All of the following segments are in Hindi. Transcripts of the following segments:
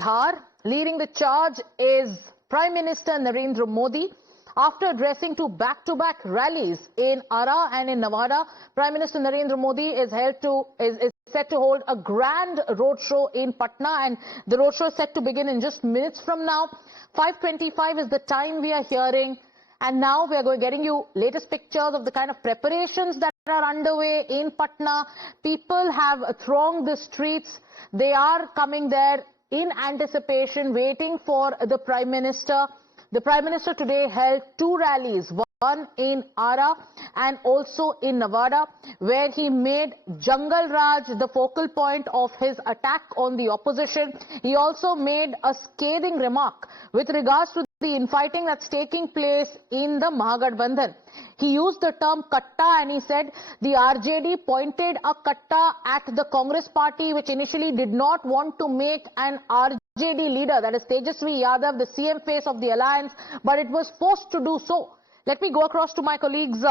Bihar. Leading the charge is Prime Minister Narendra Modi. After addressing two back-to-back rallies in Ara and in Nevada, Prime Minister Narendra Modi is set to hold a grand roadshow in Patna, and the roadshow is set to begin in just minutes from now. 5:25 is the time we are hearing, and now we are getting you latest pictures of the kind of preparations that are underway in Patna. People have thronged the streets. They are coming there in anticipation, waiting for the Prime Minister. The Prime Minister today held two rallies, one in Ara and also in Nevada, where he made Jungle Raj the focal point of his attack on the opposition. He also made a scathing remark with regards to the infighting that's taking place in the Mahagathbandhan. He used the term katta, and he said the RJD pointed a katta at the Congress party, which initially did not want to make an RJD leader, that is Tejasvi Yadav, the CM face of the alliance, but it was forced to do so. Let me go across to my colleagues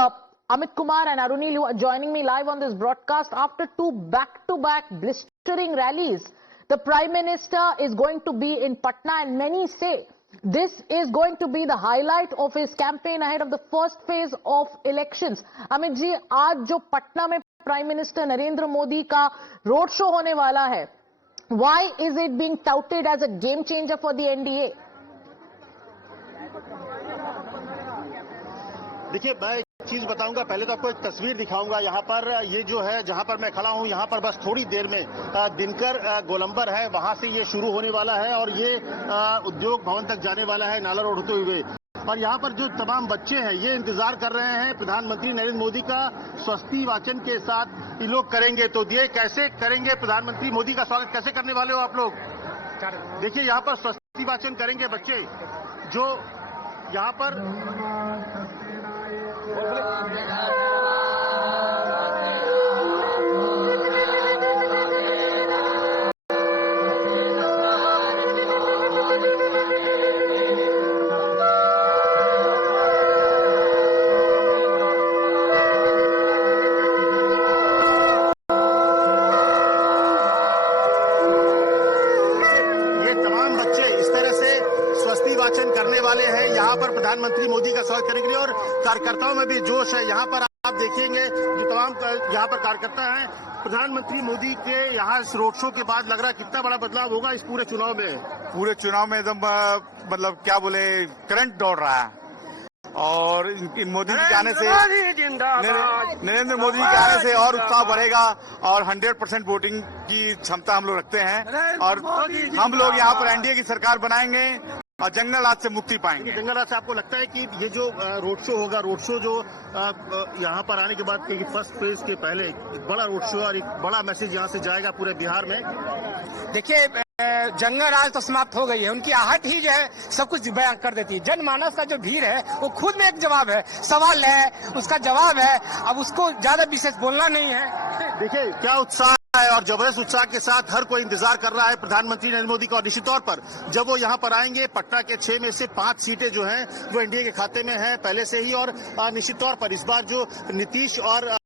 Amit Kumar and Arunil, who are joining me live on this broadcast. After two back-to-back blistering rallies, the Prime Minister is going to be in Patna, and many say this is going to be the highlight of his campaign ahead of the first phase of elections. Amit ji, आज जो पटना में Prime Minister नरेंद्र मोदी का रोड शो होने वाला है, why is it being touted as a game changer for the NDA? देखिए, मैं एक चीज बताऊंगा, पहले तो आपको एक तस्वीर दिखाऊंगा। यहाँ पर ये जो है, जहाँ पर मैं खड़ा हूँ, यहाँ पर बस थोड़ी देर में दिनकर गोलंबर है, वहां से ये शुरू होने वाला है और ये उद्योग भवन तक जाने वाला है, नाला रोड होते हुए। और यहाँ पर जो तमाम बच्चे हैं, ये इंतजार कर रहे हैं प्रधानमंत्री नरेंद्र मोदी का स्वस्ति वाचन के साथ ये लोग करेंगे। तो ये कैसे करेंगे, प्रधानमंत्री मोदी का स्वागत कैसे करने वाले हो आप लोग? देखिए, यहाँ पर स्वस्ति वाचन करेंगे बच्चे, जो यहाँ पर वाचन करने वाले हैं। यहाँ पर प्रधानमंत्री मोदी का स्वागत करने के लिए, और कार्यकर्ताओं में भी जोश है। यहाँ पर आप देखेंगे जो तमाम यहाँ पर कार्यकर्ता हैं, प्रधानमंत्री मोदी के यहाँ इस रोड शो के बाद लग रहा है कितना बड़ा बदलाव होगा इस पूरे चुनाव में। पूरे चुनाव में एकदम मतलब क्या बोले, करंट दौड़ रहा है। और मोदी जी के आने से, नरेंद्र मोदी जी के आने से और उत्साह बढ़ेगा और 100% वोटिंग की क्षमता हम लोग रखते हैं। और हम लोग यहाँ पर एनडीए की सरकार बनाएंगे और जंगल राज से मुक्ति पाएंगे। जंगल राज से आपको लगता है कि ये जो रोड शो होगा, रोड शो जो यहाँ पर आने के बाद फर्स्ट फेज के पहले एक बड़ा रोड शो और एक बड़ा मैसेज यहाँ से जाएगा पूरे बिहार में? देखिए, जंगल राज तो समाप्त हो गई है, उनकी आहट ही जो है सब कुछ बयां कर देती है। जनमानस का जो भीड़ है वो खुद में एक जवाब है, सवाल है, उसका जवाब है। अब उसको ज्यादा विशेष बोलना नहीं है। देखिए क्या उत्साह है, और जबरदस्त उत्साह के साथ हर कोई इंतजार कर रहा है प्रधानमंत्री नरेंद्र मोदी का। और निश्चित तौर पर जब वो यहाँ पर आएंगे, पटना के 6 में से 5 सीटें जो हैं वो एनडीए के खाते में हैं पहले से ही। और निश्चित तौर पर इस बार जो नीतीश और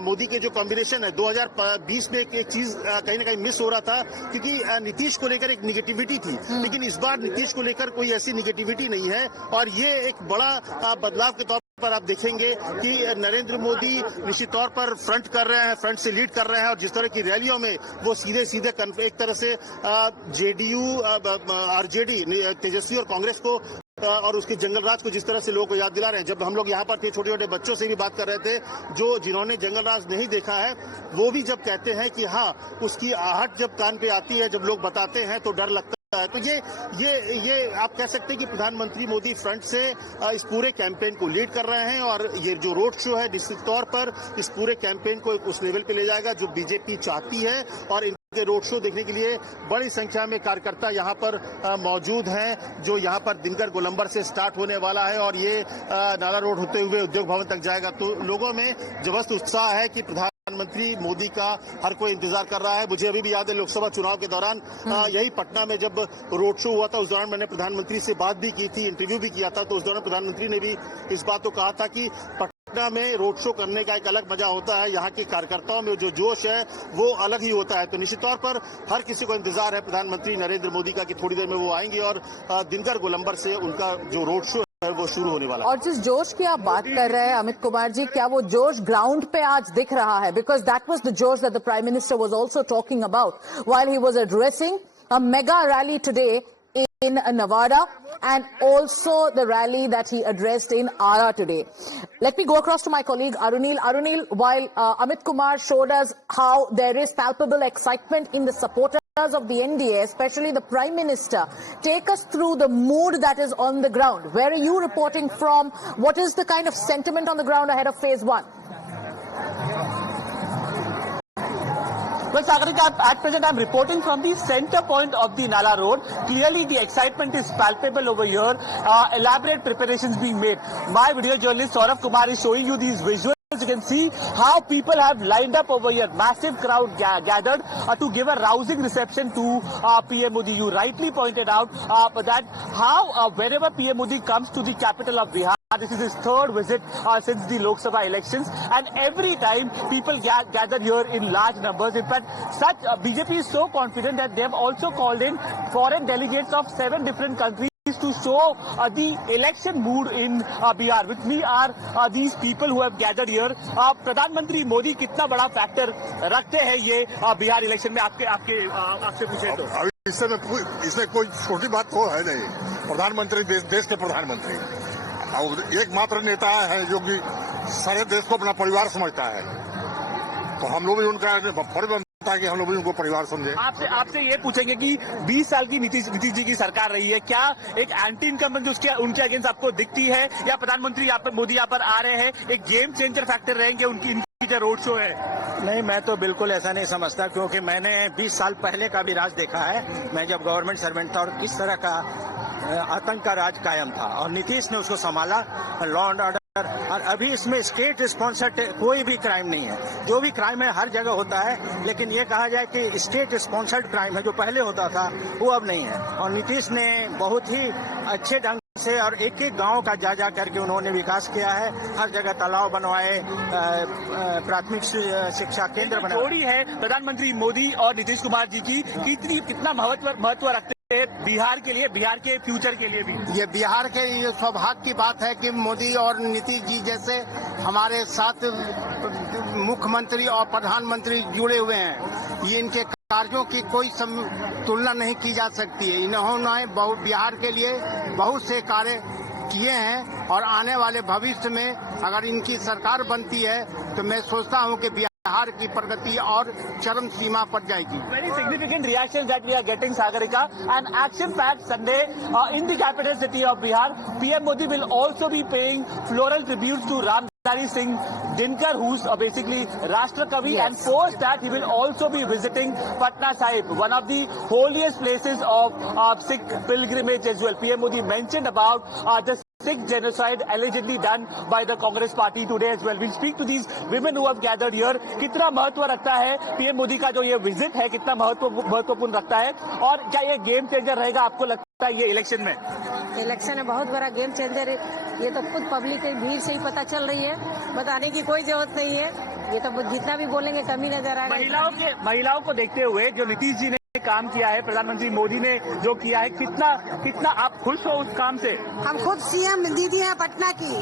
मोदी के जो कॉम्बिनेशन है, 2020 में एक चीज कहीं ना कहीं मिस हो रहा था, क्योंकि नीतीश को लेकर एक निगेटिविटी थी, लेकिन इस बार नीतीश को लेकर कोई ऐसी निगेटिविटी नहीं है। और ये एक बड़ा बदलाव के तौर पर आप देखेंगे कि नरेंद्र मोदी निश्चित तौर पर फ्रंट कर रहे हैं, फ्रंट से लीड कर रहे हैं। और जिस तरह की रैलियों में वो सीधे एक तरह से जेडीयू, आरजेडी, तेजस्वी और कांग्रेस को और उसके जंगल राज को जिस तरह से लोगों को याद दिला रहे हैं। जब हम लोग यहाँ पर थे, छोटे छोटे बच्चों से भी बात कर रहे थे, जिन्होंने जंगल राज नहीं देखा है, वो भी जब कहते हैं कि हाँ, उसकी आहट जब कान पे आती है, जब लोग बताते हैं तो डर लगता है। तो ये आप कह सकते हैं कि प्रधानमंत्री मोदी फ्रंट से इस पूरे कैंपेन को लीड कर रहे हैं। और ये जो रोड शो है निश्चित तौर पर इस पूरे कैंपेन को उस लेवल पे ले जाएगा जो बीजेपी चाहती है। और इनके रोड शो देखने के लिए बड़ी संख्या में कार्यकर्ता यहाँ पर मौजूद हैं, जो यहाँ पर दिनकर गोलंबर से स्टार्ट होने वाला है और ये नाला रोड होते हुए उद्योग भवन तक जाएगा। तो लोगों में जबरदस्त उत्साह है कि प्रधानमंत्री मोदी का हर कोई इंतजार कर रहा है। मुझे अभी भी याद है, लोकसभा चुनाव के दौरान यही पटना में जब रोड शो हुआ था, उस दौरान मैंने प्रधानमंत्री से बात भी की थी, इंटरव्यू भी किया था। तो उस दौरान प्रधानमंत्री ने भी इस बात को कहा था कि पटना में रोड शो करने का एक अलग मजा होता है। यहाँ के कार्यकर्ताओं में जो जोश है वो अलग ही होता है। तो निश्चित तौर पर हर किसी को इंतजार है प्रधानमंत्री नरेंद्र मोदी का कि थोड़ी देर में वो आएंगे और दिनकर गोलंबर से उनका जो रोड शो है वो शुरू होने वाला है। और जिस जोश की आप बात कर रहे हैं अमित कुमार जी, क्या वो जोश ग्राउंड पे आज दिख रहा है? बिकॉज दैट वाज द जोश that the prime minister was also talking about while he was addressing a mega rally today in Nevada and also the rally that he addressed in Ara today. Let me go across to my colleague Arunil. Arunil, while Amit Kumar showed us how there is palpable excitement in the supporters of the NDA, especially the Prime Minister, take us through the mood that is on the ground. Where are you reporting from? What is the kind of sentiment on the ground ahead of phase 1? Well, Sagarika, at present I'm reporting from the center point of the Nala Road. Clearly the excitement is palpable over here. Elaborate preparations being made. My video journalist Saurabh Kumar is showing you these visuals. You can see how people have lined up over here. Massive crowd gathered to give a rousing reception to PM Modi. You rightly pointed out that how wherever PM Modi comes to the capital of Bihar, this is his third visit since the Lok Sabha elections, and every time people gather here in large numbers. In fact, BJP is so confident that they have also called in foreign delegates of 7 different countries to show the election mood in Bihar. With me are these people who have gathered here. प्रधानमंत्री मोदी कितना बड़ा फैक्टर रखते हैं ये बिहार इलेक्शन में? आपसे पूछे तो इसमें कोई छोटी बात तो है नहीं। प्रधानमंत्री देश के प्रधानमंत्री और एकमात्र नेता है जो कि सारे देश को अपना परिवार समझता है। तो हम लोग भी उनका फर्ज बनता है कि हम लोग भी उनको परिवार समझे। आपसे ये पूछेंगे कि 20 साल की नीतीश जी की सरकार रही है, क्या एक एंटी इनकम्बेंसी उनके अगेंस्ट आपको दिखती है, या प्रधानमंत्री मोदी यहाँ पर आ रहे हैं एक गेम चेंजर फैक्टर रहेंगे उनकी जो रोड शो है? नहीं, मैं तो बिल्कुल ऐसा नहीं समझता, क्योंकि मैंने 20 साल पहले का भी राज देखा है। मैं जब गवर्नमेंट सर्वेंट था और किस तरह का आतंक का राज कायम था, और नीतीश ने उसको संभाला, लॉ एंड ऑर्डर। और अभी इसमें स्टेट स्पॉन्सर्ड कोई भी क्राइम नहीं है। जो भी क्राइम है हर जगह होता है, लेकिन ये कहा जाए कि स्टेट स्पॉन्सर्ड क्राइम है जो पहले होता था वो अब नहीं है। और नीतीश ने बहुत ही अच्छे ढंग से और एक एक गांव का जा करके उन्होंने विकास किया है। हर जगह तालाब बनवाए, प्राथमिक शिक्षा केंद्र बनाए। जोड़ी है प्रधानमंत्री मोदी और नीतीश कुमार जी की, कितना महत्व रखते हैं बिहार के लिए, बिहार के फ्यूचर के लिए भी? ये बिहार के ये सौभाग्य की बात है कि मोदी और नीतीश जी जैसे हमारे साथ मुख्यमंत्री और प्रधानमंत्री जुड़े हुए हैं। ये इनके कार्यों की कोई तुलना नहीं की जा सकती है। इन्होंने बिहार के लिए बहुत से कार्य किए हैं, और आने वाले भविष्य में अगर इनकी सरकार बनती है तो मैं सोचता हूं कि बिहार की प्रगति और चरम सीमा पर जाएगी। Very significant reactions that we are getting, Sagarika. An action-packed Sunday in the capital city of Bihar. PM Modi will also be paying floral tributes to Ram Singh Dinkar, who's basically Rashtra Kavi, yes. and post that he will also be visiting Patna Sahib, one of the holiest places of Sikh pilgrimage as well. PM Modi mentioned about the Sikh genocide allegedly done by the Congress party today as well. We'll speak to these women who have gathered here. कितना महत्व रखता है पीएम मोदी का जो ये विजिट है, कितना महत्वपूर्ण रखता है, और क्या ये गेम चेंजर रहेगा आपको लगता है ये इलेक्शन में? इलेक्शन में बहुत बड़ा गेम चेंजर है। ये तो खुद पब्लिक की भीड़ से ही पता चल रही है, बताने की कोई जरूरत नहीं है। ये तो जितना भी बोलेंगे कमी नजर आएगा। महिलाओं को देखते हुए जो नीतीश जी ने काम किया है, प्रधानमंत्री मोदी ने जो किया है, कितना आप खुश हो उस काम से? हम खुद सीएम दीदी हैं पटना की,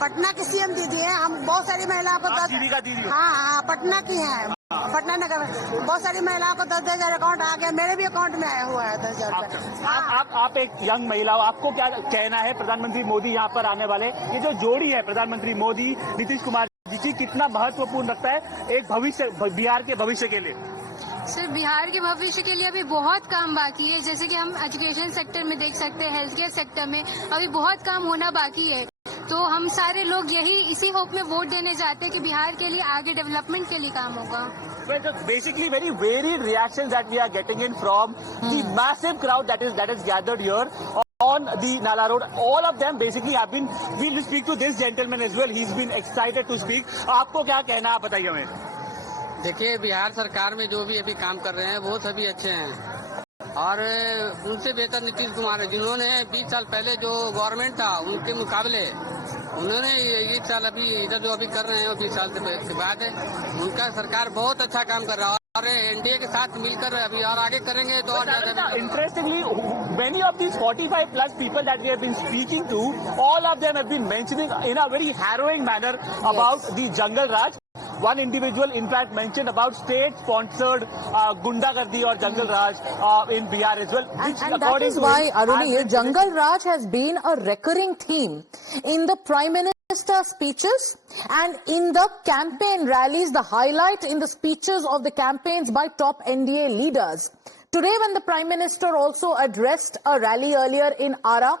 पटना की सीएम दीदी है। हम बहुत सारी महिलाओं को दीदी का दीदी, हाँ पटना की है, पटना नगर में बहुत सारी महिलाओं को 10,000 अकाउंट आ गया। मेरे भी अकाउंट में आया हुआ है 10,000। आप एक यंग महिला हो, आपको क्या कहना है प्रधानमंत्री मोदी यहाँ पर आने वाले, ये जो जोड़ी है प्रधानमंत्री मोदी नीतीश कुमार जी की, कितना महत्वपूर्ण रखता है एक भविष्य, बिहार के भविष्य के लिए? सर, बिहार के भविष्य के लिए अभी बहुत काम बाकी है। जैसे कि हम एजुकेशन सेक्टर में देख सकते हैं, हेल्थ केयर सेक्टर में अभी बहुत काम होना बाकी है। तो हम सारे लोग इसी होप में वोट देने जाते हैं कि बिहार के लिए आगे डेवलपमेंट के लिए काम होगा। Well, basically very varied reactions that we are getting in from the massive crowd that is gathered here on the Nala Road. All of them basically have been. We'll speak to this gentleman as well. He's been excited to speak. आपको क्या कहना है, आप बताइए हमें। देखिए, बिहार सरकार में जो भी अभी काम कर रहे हैं वो सभी अच्छे हैं, और उनसे बेहतर नीतीश कुमार है, जिन्होंने 20 साल पहले जो गवर्नमेंट था उनके मुकाबले उन्होंने ये साल अभी इधर जो अभी कर रहे हैं 20 साल के बाद है, उनका सरकार बहुत अच्छा काम कर रहा है और एनडीए के साथ मिलकर अभी और आगे करेंगे तो और ज्यादा। Interestingly, many of these 45 plus people that we have been speaking to, all of them have been mentioning in a very harrowing manner about the Jungle Raj. One individual, in fact, mentioned about state-sponsored Gundagardi or Jungle Raj in Bihar as well. And that is why, Aruni, Jungle Raj has been a recurring theme in the Prime Minister's speeches and in the campaign rallies, the highlight in the speeches of the campaigns by top NDA leaders. Today, when the Prime Minister also addressed a rally earlier in Ara,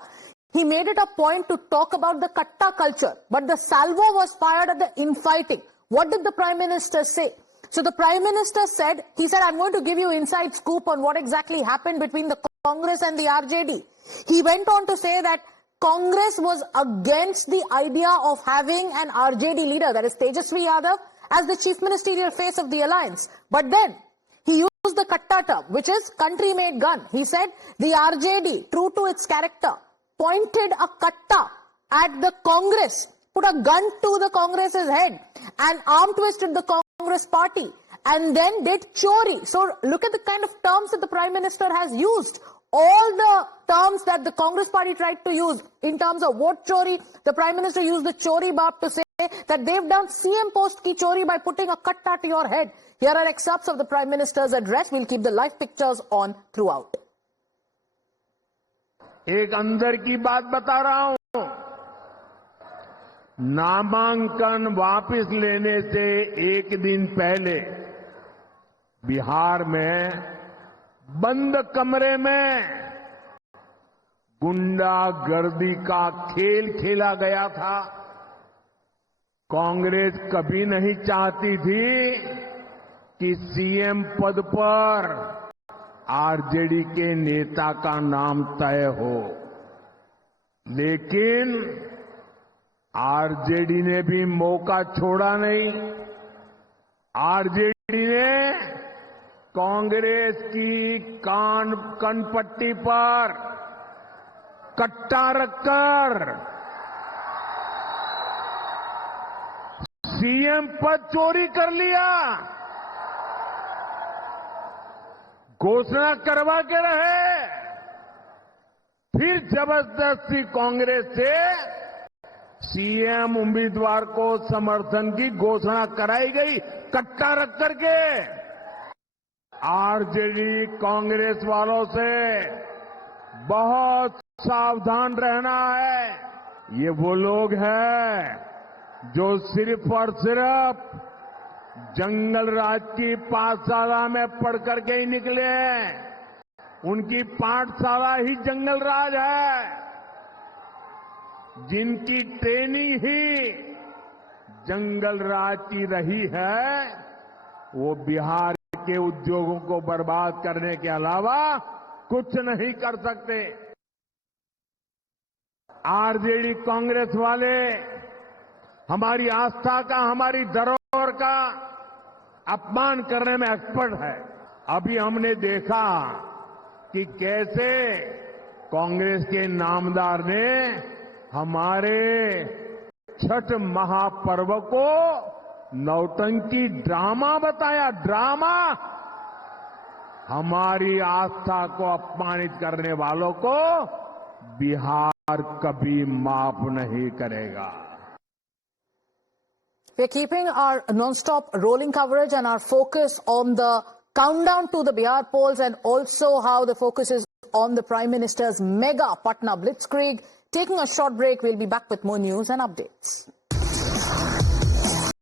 he made it a point to talk about the katta culture, but the salvo was fired at the infighting. What did the Prime Minister say? So the Prime Minister said, I'm going to give you inside scoop on what exactly happened between the Congress and the RJD. He went on to say that Congress was against the idea of having an RJD leader, that is Tejasvi Yadav, as the chief ministerial face of the alliance. But then he used the katta term, which is country-made gun. He said the RJD, true to its character, pointed a katta at the Congress, put a gun to the Congress's head and arm twisted the Congress party and then did chori. So look at the kind of terms that the Prime Minister has used. All the terms that the Congress party tried to use in terms of vote chori, the Prime Minister used the chori bab to say that they've done CM post ki chori by putting a katta to your head. Here are excerpts of the Prime Minister's address. We'll keep the live pictures on throughout. एक अंदर की बात बता रहा हूं, नामांकन वापस लेने से एक दिन पहले बिहार में बंद कमरे में गुंडागर्दी का खेल खेला गया था। कांग्रेस कभी नहीं चाहती थी कि सीएम पद पर आरजेडी के नेता का नाम तय हो, लेकिन आरजेडी ने भी मौका छोड़ा नहीं। आरजेडी ने कांग्रेस की कनपट्टी पर कट्टा रखकर सीएम पद चोरी कर लिया, घोषणा करवा के रहे, फिर जबरदस्ती कांग्रेस से सीएम उम्मीदवार को समर्थन की घोषणा कराई गई कट्टा रख करके। आरजेडी कांग्रेस वालों से बहुत सावधान रहना है। ये वो लोग हैं जो सिर्फ और सिर्फ जंगल राज की पाठशाला में पढ़ करके ही निकले हैं। उनकी पाठशाला ही जंगल राज है, जिनकी ट्रेनिंग ही जंगल राज की रही है, वो बिहार के उद्योगों को बर्बाद करने के अलावा कुछ नहीं कर सकते। आरजेडी कांग्रेस वाले हमारी आस्था का, हमारी धरोहर का अपमान करने में एक्सपर्ट है। अभी हमने देखा कि कैसे कांग्रेस के नामदार ने हमारे छठ महापर्व को नौटंकी ड्रामा बताया। ड्रामा, हमारी आस्था को अपमानित करने वालों को बिहार कभी माफ नहीं करेगा। We're keeping our non-stop rolling coverage and our focus on the countdown to the Bihar polls and also how the focus is on the Prime Minister's mega Patna Blitzkrieg. Taking a short break, we'll be back with more news and updates.